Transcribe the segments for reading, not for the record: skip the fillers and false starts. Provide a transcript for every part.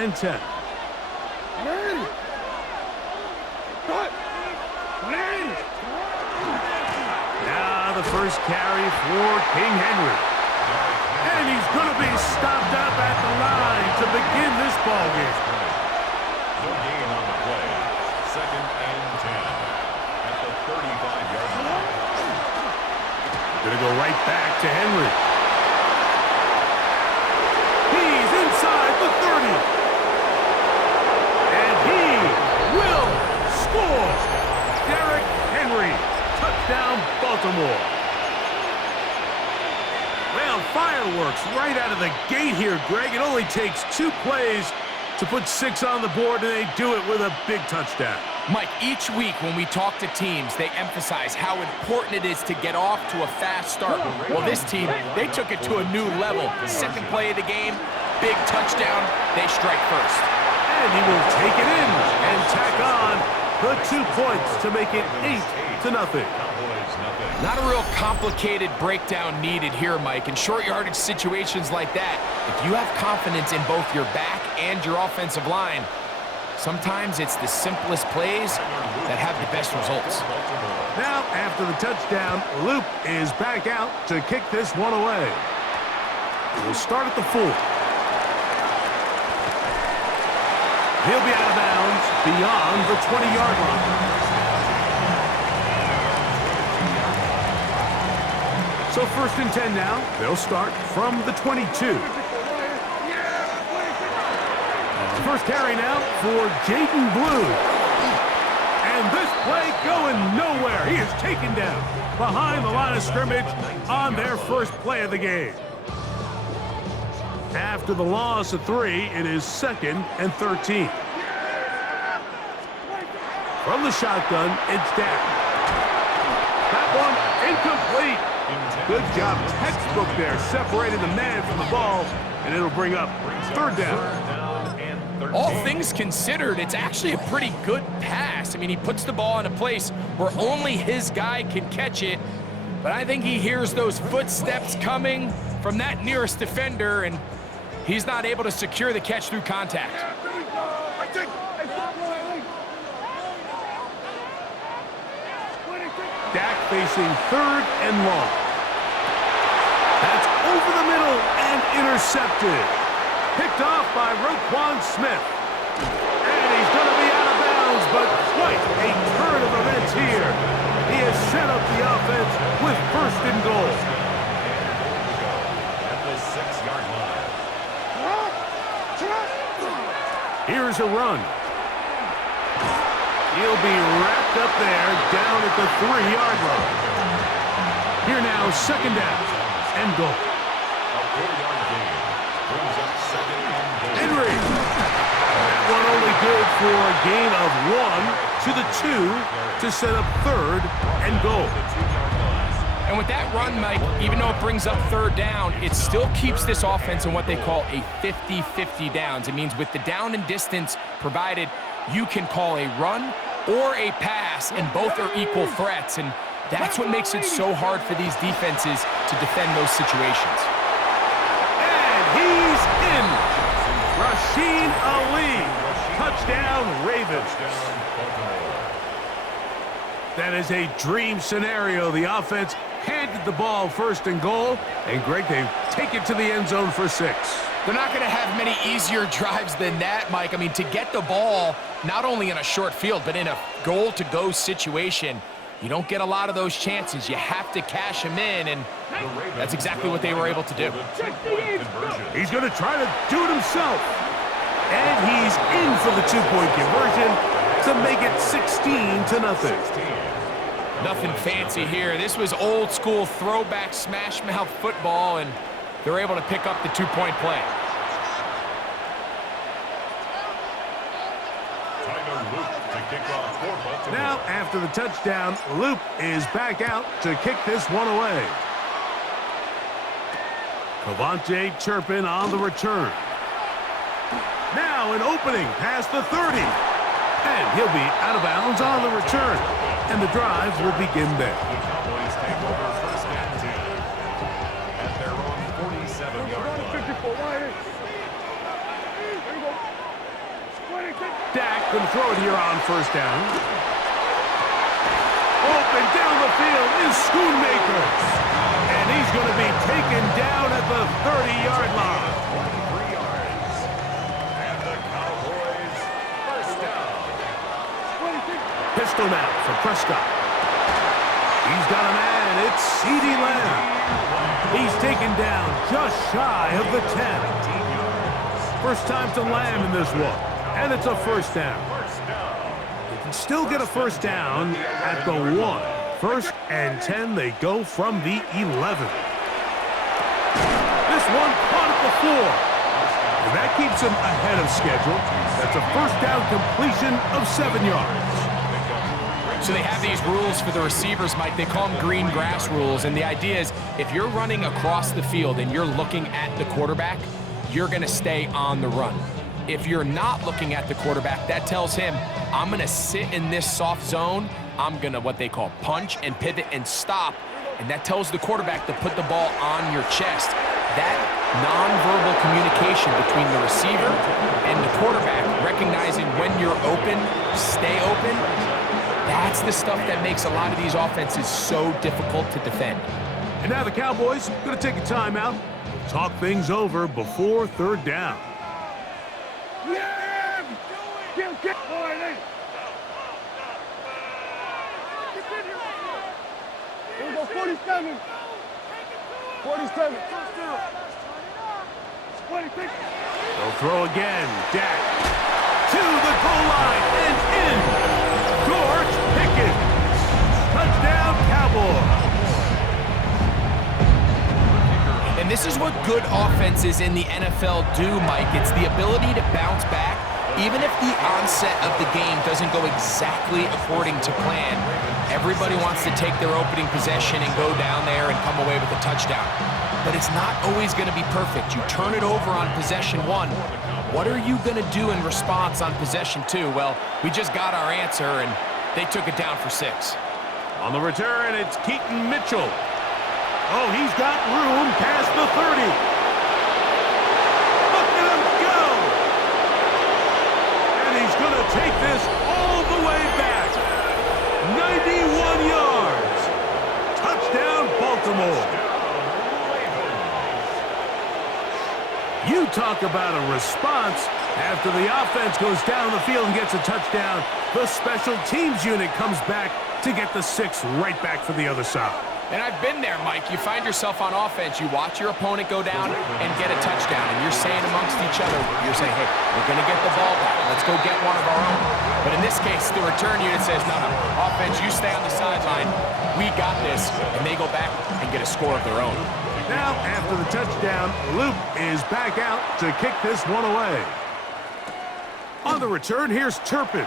and 10. Now the first carry for King Henry. And he's going to be stopped up at the line to begin this ball game. No gain on the play. 2nd and 10 at the 35-yard line. Going to go right back to Henry. He's inside the 30. And he will score. Derrick Henry. Touchdown, Baltimore. Well, fireworks right out of the gate here, Greg. It only takes 2 plays to put 6 on the board, and they do it with a big touchdown. Mike, each week when we talk to teams, they emphasize how important it is to get off to a fast start. Well, this team, they took it to a new level. 2nd play of the game, big touchdown, they strike first. And he will take it in and tack on the 2 points to make it 8-0. Not a real complicated breakdown needed here, Mike. In short yardage situations like that, if you have confidence in both your back and your offensive line, sometimes it's the simplest plays that have the best results. Now, after the touchdown, Luke is back out to kick this one away. We'll start at the 4. He'll be out of bounds beyond the 20-yard line. So 1st and 10 now. They'll start from the 22. First carry now for Jaden Blue. And this play going nowhere. He is taken down behind the line of scrimmage on their first play of the game. After the loss of 3, it is 2nd and 13. From the shotgun, it's Dak. That one incomplete. Good job, textbook there, separating the man from the ball, and it'll bring up 3rd down. All things considered, it's actually a pretty good pass. I mean, he puts the ball in a place where only his guy can catch it, but I think he hears those footsteps coming from that nearest defender, and he's not able to secure the catch through contact. Dak facing 3rd and long. That's over the middle and intercepted. Picked off by Roquan Smith. And he's going to be out of bounds, but quite a turn of events here. He has set up the offense with 1st and goal. At the 6-yard line. Here's a run. He'll be wrapped up there down at the 3-yard line. Here now, 2nd down and goal. A 4-yard gain brings up 2nd and goal. Henry. That one only good for a gain of 1 to the 2 to set up 3rd and goal. And with that run, Mike, even though it brings up 3rd down, it still keeps this offense in what they call a 50-50 downs. It means with the down and distance provided, you can call a run or a pass, and both are equal threats. And that's what makes it so hard for these defenses to defend those situations. And he's in. Rasheen Ali. Touchdown, Ravens. That is a dream scenario. The offense handed the ball 1st and goal, and Greg, they take it to the end zone for 6. They're not going to have many easier drives than that, Mike. I mean, to get the ball not only in a short field, but in a goal-to-go situation, you don't get a lot of those chances. You have to cash them in, and that's exactly what they were able to do. He's going to try to do it himself. And he's in for the 2-point conversion to make it 16-0. Nothing fancy here. This was old-school throwback smash-mouth football, and they're able to pick up the 2-point play. Now, after the touchdown, Luke is back out to kick this one away. Cavante Turpin on the return. Now an opening past the 30. And he'll be out of bounds on the return. And the drive will begin there. The Cowboys take over 1st and 10 at their own 47-yard line. Going to throw it here on first down. Open down the field is Schoonmaker. And he's going to be taken down at the 30-yard line. 23 yards. And the Cowboys first down. Pistol now for Prescott. He's got a man. It's CeeDee Lamb. He's taken down just shy of the 10. First time to Lamb in this one. And it's a first down. You can still get a first down at the 1. First and 10, they go from the 11. This one caught at the 4. And that keeps him ahead of schedule. That's a first down completion of 7 yards. So they have these rules for the receivers, Mike. They call them green grass rules. And the idea is if you're running across the field and you're looking at the quarterback, you're going to stay on the run. If you're not looking at the quarterback, that tells him, I'm going to sit in this soft zone. I'm going to what they call punch and pivot and stop. And that tells the quarterback to put the ball on your chest. That nonverbal communication between the receiver and the quarterback, recognizing when you're open, stay open, that's the stuff that makes a lot of these offenses so difficult to defend. And now the Cowboys going to take a timeout, talk things over before third down. Here we go, 47. 47. 26. They'll throw again. Dak to the goal line and in. George Pickens. Touchdown, Cowboys. And this is what good offenses in the NFL do, Mike. It's the ability to bounce back, even if the onset of the game doesn't go exactly according to plan. Everybody wants to take their opening possession and go down there and come away with a touchdown. But it's not always going to be perfect. You turn it over on possession 1. What are you going to do in response on possession 2? Well, we just got our answer, and they took it down for 6. On the return, it's Keaton Mitchell. Oh, he's got room past the 30. Look at him go! And he's going to take this all the way back. 91 yards. Touchdown, Baltimore. You talk about a response. After the offense goes down the field and gets a touchdown, the special teams unit comes back to get the 6 right back for the other side. And I've been there, Mike. You find yourself on offense, you watch your opponent go down and get a touchdown, and you're saying amongst each other, you're saying, hey, we're going to get the ball back. Let's go get one of our own. But in this case, the return unit says, no, offense, you stay on the sideline. We got this. And they go back and get a score of their own. Now, after the touchdown, Luke is back out to kick this one away. On the return, here's Turpin.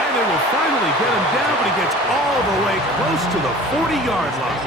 And they will finally get him down, but he gets all the way close to the 40-yard line.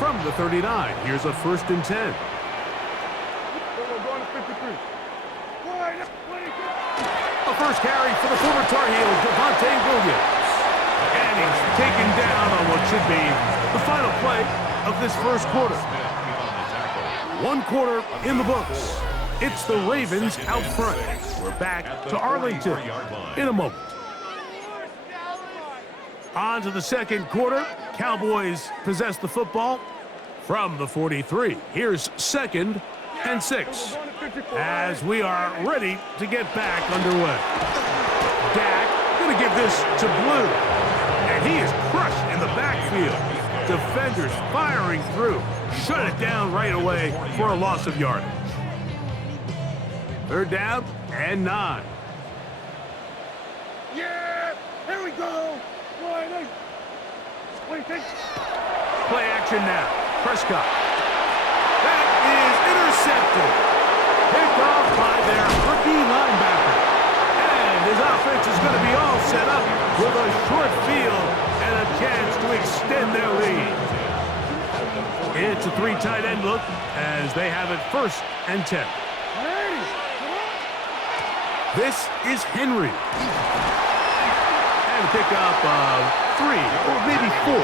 From the 39, here's a first and 10. We're going to 53. A first carry for the former Tar Heel, Javonte Williams. And he's taken down on what should be the final play of this first quarter. 1 quarter in the books. It's the Ravens out front. We're back to Arlington in a moment. On to the second quarter. Cowboys possess the football from the 43. Here's 2nd and 6 as we are ready to get back underway. Dak going to give this to Blue. And he is crushed in the backfield. Defenders firing through. Shut it down right away for a loss of yardage. 3rd down and 9. Yeah! Here we go! Play action now. Prescott. That is intercepted. Picked off by their rookie linebacker. And his offense is going to be all set up with a short field and a chance to extend their lead. It's a 3 tight end look as they have it 1st and 10. This is Henry. And a pickup of 3 or maybe 4.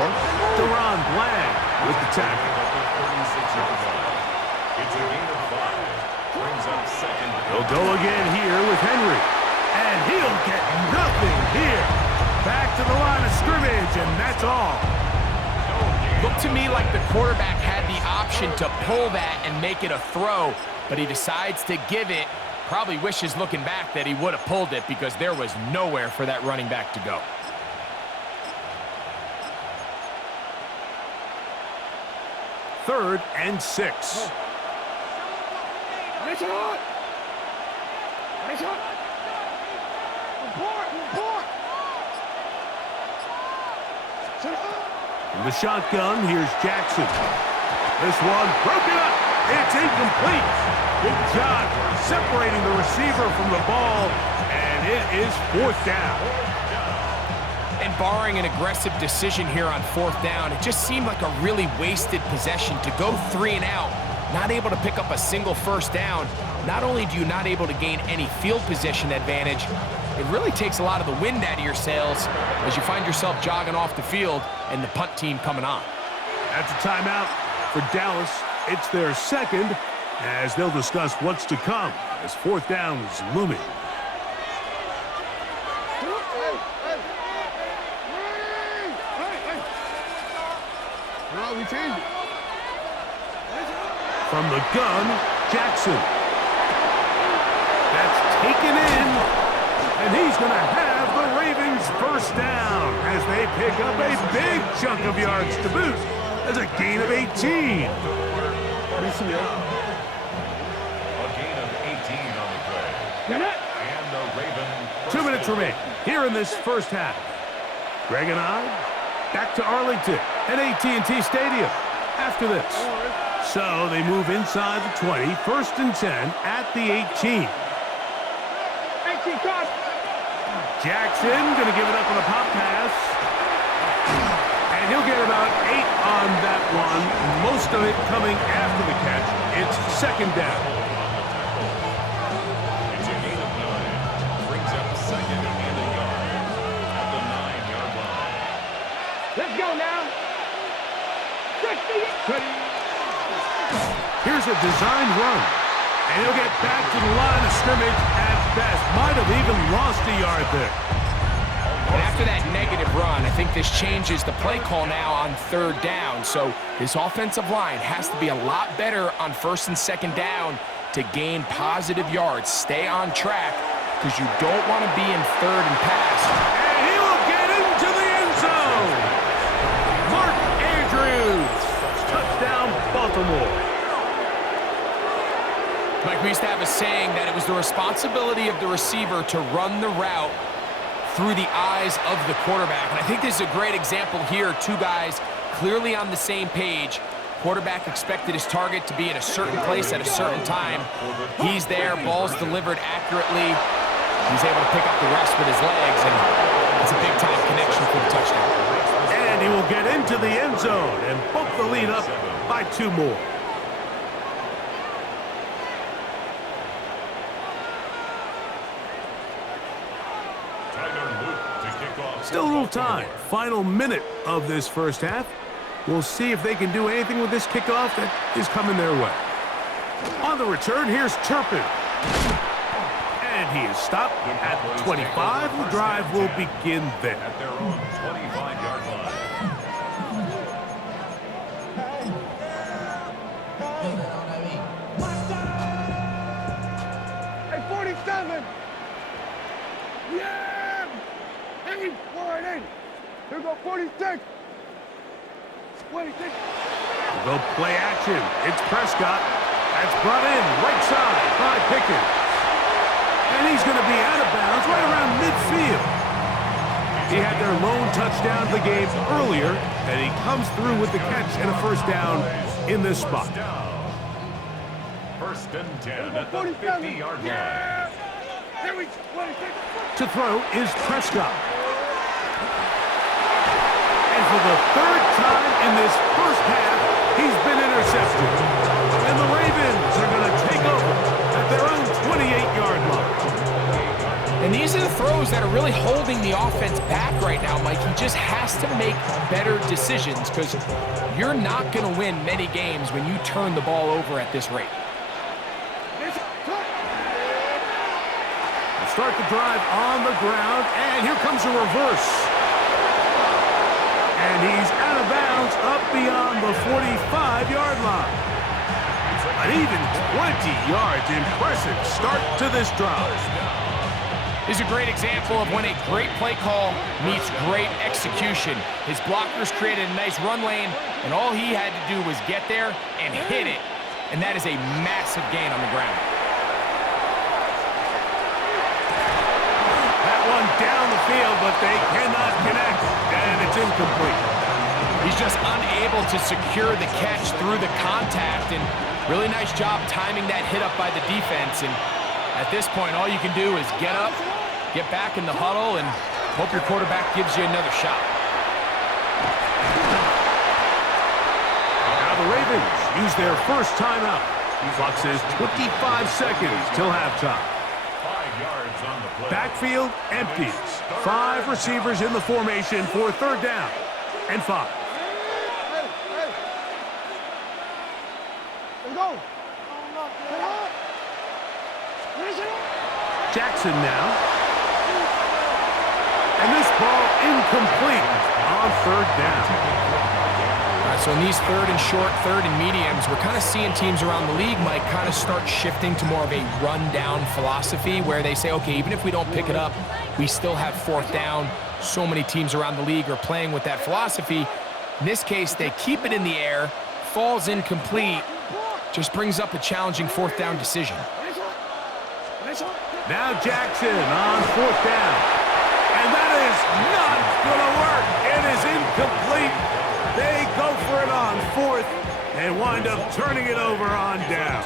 Deron Bland with the tackle. second. He'll go again here with Henry. And he'll get nothing here. Back to the line of scrimmage, and that's all. Looked to me like the quarterback had the option to pull that and make it a throw, but he decides to give it. Probably wishes looking back that he would have pulled it because there was nowhere for that running back to go. Third and 6. Nice shot. Nice shot. Report. In the shotgun, here's Jackson. This one broken up. It's incomplete. Good job separating the receiver from the ball, and it is 4th down. And barring an aggressive decision here on 4th down, it just seemed like a really wasted possession to go 3 and out, not able to pick up a single 1st down. Not only do you not able to gain any field position advantage, it really takes a lot of the wind out of your sails as you find yourself jogging off the field and the punt team coming on. That's a timeout for Dallas. It's their second, as they'll discuss what's to come as 4th down is looming. No, we changed it. From the gun, Jackson. That's taken in, and he's going to have the Ravens 1st down as they pick up a big chunk of yards to boot. There's a gain of 18. A gain of 18 on the play. And the Ravens. 2 minutes remain here in this first half. Greg and I back to Arlington at AT&T Stadium after this. So they move inside the 20, 1st and 10 at the 18. Jackson going to give it up on a pop pass. And he'll get about 8 on that one, most of it coming after the catch. It's 2nd down. It's a gain of 9. Brings up 2nd and a yard at the 9-yard line. Let's go now. Here's a designed run. And he'll get back to the line of scrimmage at best. Might have even lost a yard there. And after that negative run, I think this changes the play call now on 3rd down. So this offensive line has to be a lot better on 1st and 2nd down to gain positive yards. Stay on track because you don't want to be in 3rd and pass. And he will get into the end zone. Mark Andrews. Touchdown, Baltimore. Mike, we used to have a saying that it was the responsibility of the receiver to run the route through the eyes of the quarterback. And I think this is a great example here. 2 guys clearly on the same page. Quarterback expected his target to be in a certain place at a certain time. He's there, ball's delivered accurately. He's able to pick up the rest with his legs, and it's a big-time connection for the touchdown. And he will get into the end zone and bump the lead up by 2 more. Still a little time. Final minute of this first half. We'll see if they can do anything with this kickoff that is coming their way. On the return, here's Turpin. And he is stopped at 25. The drive will begin there. At their own 25-yard line. Hey, 47. Yeah. Hey, 480. Here we go, 46. 26. Go play action. It's Prescott. That's brought in right side by Pickens. And he's going to be out of bounds right around midfield. He had their lone touchdown of the game earlier, and he comes through with the catch and a 1st down in this spot. 1st and 10 at the 50-yard line. Here we go, 26. To throw is Prescott. And for the 3rd time in this first half, he's been intercepted. And the Ravens are going to take over at their own 28-yard line. And these are the throws that are really holding the offense back right now, Mike. He just has to make better decisions because you're not going to win many games when you turn the ball over at this rate. start the drive on the ground, and here comes a reverse. And he's out of bounds up beyond the 45-yard line. An even 20 yards. Impressive start to this drive. Is a great example of when a great play call meets great execution. His blockers created a nice run lane, and all he had to do was get there and hit it. And that is a massive gain on the ground. That one down the field, but they cannot connect, and it's incomplete. He's just unable to secure the catch through the contact, and really nice job timing that hit up by the defense. And at this point, all you can do is get up, get back in the huddle, and hope your quarterback gives you another shot. Now the Ravens use their first timeout. Clock says 25 seconds till halftime. 5 yards on the play. Backfield empties. 5 receivers in the formation for third down and 5. Let's go. Jackson now. And this ball incomplete on third down. All right, so in these third and short, third and mediums, we're kind of seeing teams around the league, Mike, kind of start shifting to more of a run-down philosophy where they say, okay, even if we don't pick it up, we still have fourth down. So many teams around the league are playing with that philosophy. In this case, they keep it in the air, falls incomplete, just brings up a challenging fourth down decision. Now Jackson on fourth down. And that is not going to work. It is incomplete. They go for it on fourth and wind up turning it over on down.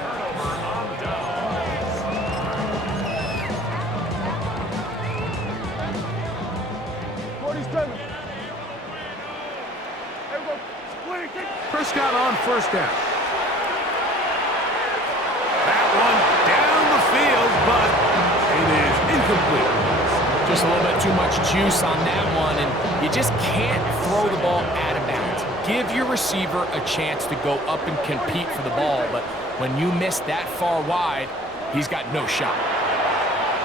47. Prescott on first down. That one down the field, but it is incomplete. Just a little bit too much juice on that one, and you just can't throw the ball out of bounds. Give your receiver a chance to go up and compete for the ball, but when you miss that far wide, he's got no shot.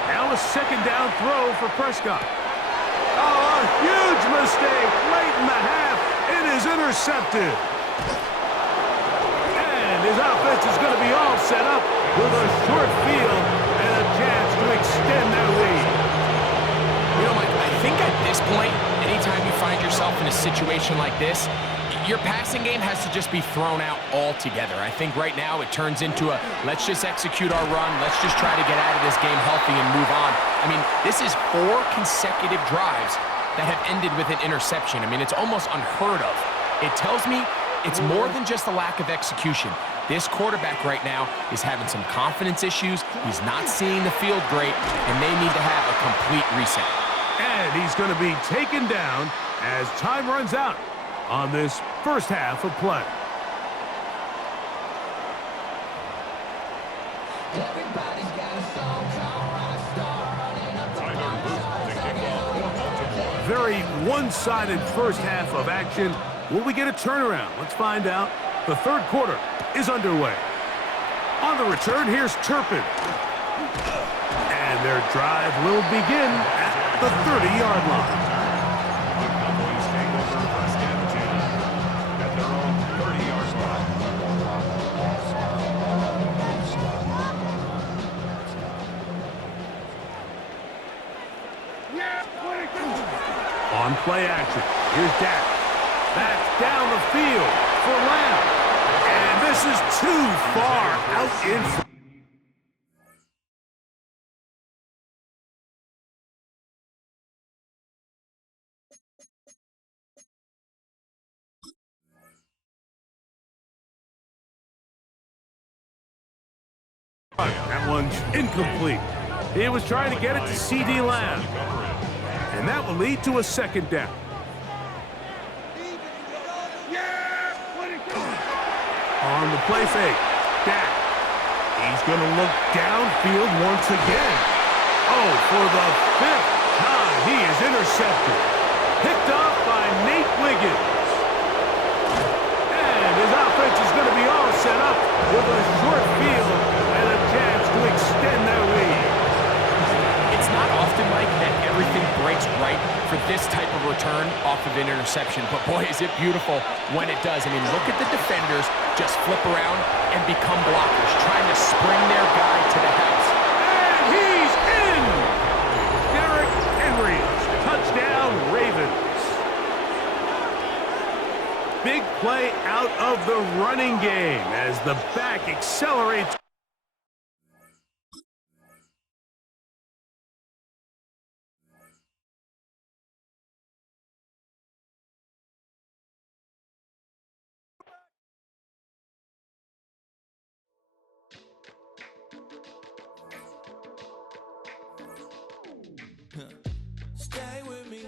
Now a second down throw for Prescott. Oh, a huge mistake late in the half. It is intercepted. And his offense is going to be all set up with a short field and a chance to extend their lead. You know, Mike, I think at this point, anytime you find yourself in a situation like this, your passing game has to just be thrown out altogether. I think right now it turns into a let's just execute our run, let's just try to get out of this game healthy and move on. I mean, this is 4 consecutive drives that have ended with an interception. I mean, it's almost unheard of. It tells me it's more than just a lack of execution. This quarterback right now is having some confidence issues. He's not seeing the field great, and they need to have a complete reset. And he's going to be taken down as time runs out on this first half of play. Very one-sided first half of action. Will we get a turnaround? Let's find out. The third quarter is underway. On the return, here's Turpin. And their drive will begin at the 30-yard line. Cowboys take over first and 10 at their own 30-yard line. On play action, here's Dak. That's down the field for Lamb. And this is too far out in front. That one's incomplete. He was trying to get it to C.D. Lamb. And that will lead to a second down. On the play fake, Dak. He's going to look downfield once again. Oh, for the 5th time, he is intercepted. Picked off by Nate Wiggins. And his offense is going to be all set up with a short field and a chance to extend their lead. It's not for this type of return off of an interception. But boy, is it beautiful when it does. I mean, look at the defenders just flip around and become blockers, trying to spring their guy to the house. And he's in! Derrick Henry, touchdown Ravens. Big play out of the running game as the back accelerates. Stay with me.